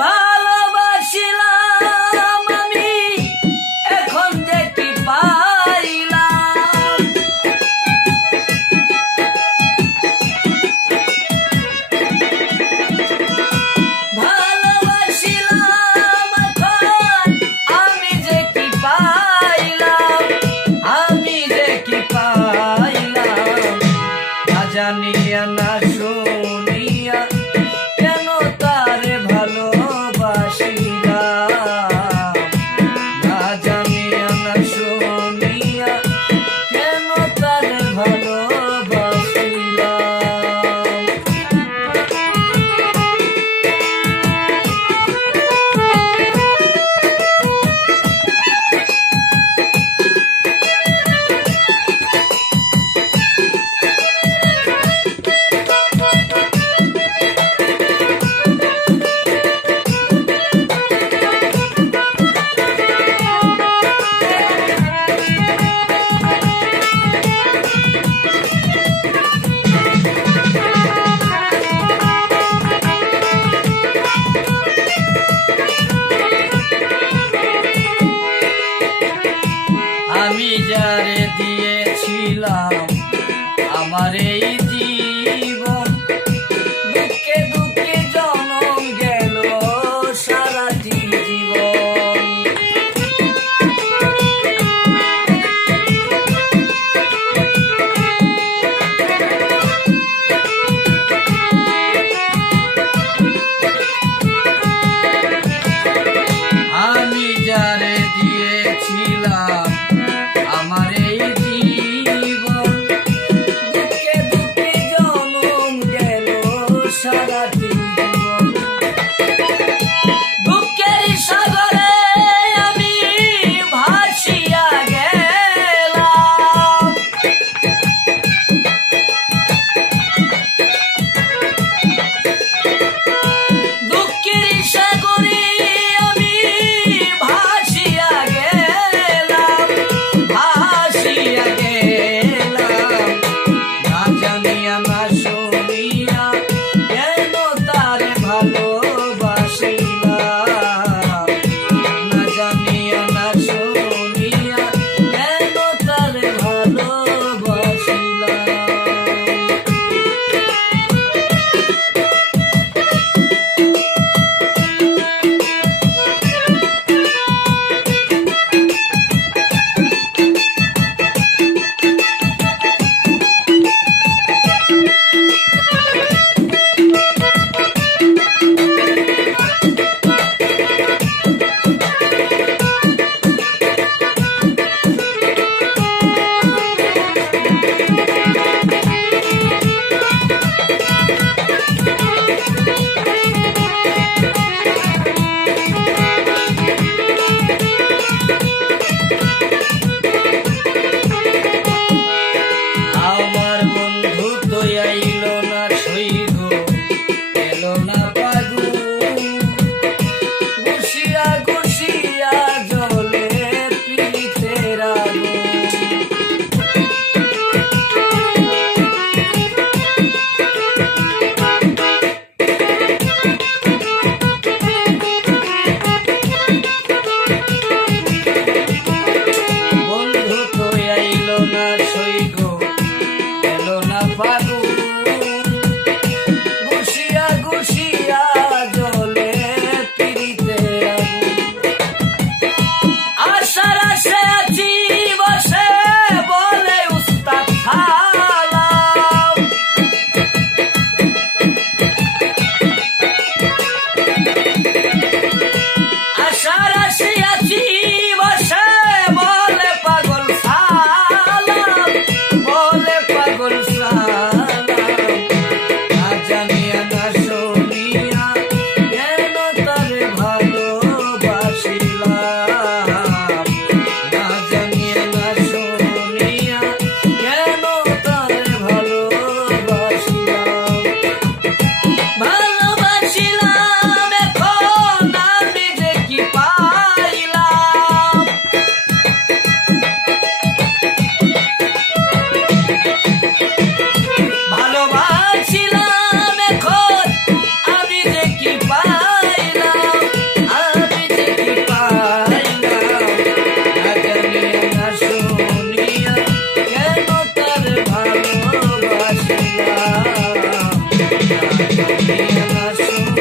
ভালোবাসিলাম আমি, এখন যে কি পাইলাম। ভালোবাসিলাম এখন আমি যে কি পাইলাম, আমি যে কি পাইলাম। না জানিয়া না শুনিয়া কেন তারে ভালোবাসিলাম। না জানিয়া না শুনিয়া কেন তারে ভালোবাসিলাম। আমি যারে দিয়েছিলাম আমার এই জীবন, দুঃখে দুঃখে জনম গেল সারাটি জীবন। আমি যারে দিয়েছিলাম আমার এই জীবন, দুঃখে দুঃখে জনম গেল সারাটি জীবন। দুঃখের সাগরে আমি ভাসিয়া গেলাম। দুঃখের সাগরে আমি ভাসিয়া গেলাম, ভাসিয়া গেলাম। না জানিয়া না শুনিয়া কেন তারে ভালোবাসিলাম। না জানিয়া না শুনিয়া কেন তারে ভালোবাসিলাম। আমার বন্ধু তো আইল না সইগ, এলো না পাগু, ঘুষিয়া ঘুষিয়া জলে পিঠের আগুন। বন্ধু তো আইল না সইগ, এলো না পাগু, ঘুষিয়া ঘুষিয়া জলে পিড়িতের আগুন। আশার আশে আছি বসে বলে উস্তাদ সালাম। আশার আশে আছি বসে বলে পাগল সালাম, বলে পাগল সালাম। না জানিয়া না শুনিয়া কেন তারে ভালোবাসিলাম। না জানিয়া না শুনিয়া কেন তারে ভালোবাসিলাম। ভালোবাসিলাম এখন আমি যে কি তুমি আমার